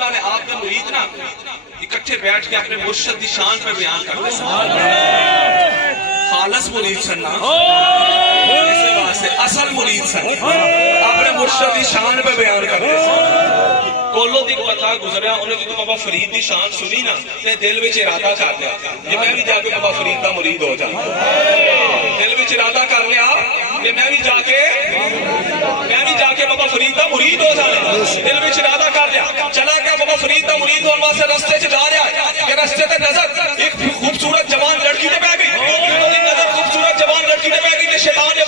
اللہ نے آپ کے مرید نا اکٹھے بیٹھ کے اپنے مرشد کی شان پہ بیان کرتے خالص مرید سننا اصل مرید سن اپنے مرشد کی شان پہ بیان کرتے کولو دی پتا گزریا انہیں جو بابا فرید دی شان سنی نا تے دل وچ ارادہ کر لیا کہ میں بھی جا کے بابا فرید دا مرید ہو جاؤں دل وچ ارادہ کر لیا کہ میں بھی جا کے بابا فرید دا مرید ہو جانا دل وچ ارادہ کر لیا چلا گیا بابا فرید دا مرید ہونے واسطے رستے چ جا رہا ہے کہ رستے تے نظر ایک خوبصورت جوان لڑکی تے پہ گئی نظر خوبصورت جوان لڑکی تے پہ گئی تے شیطان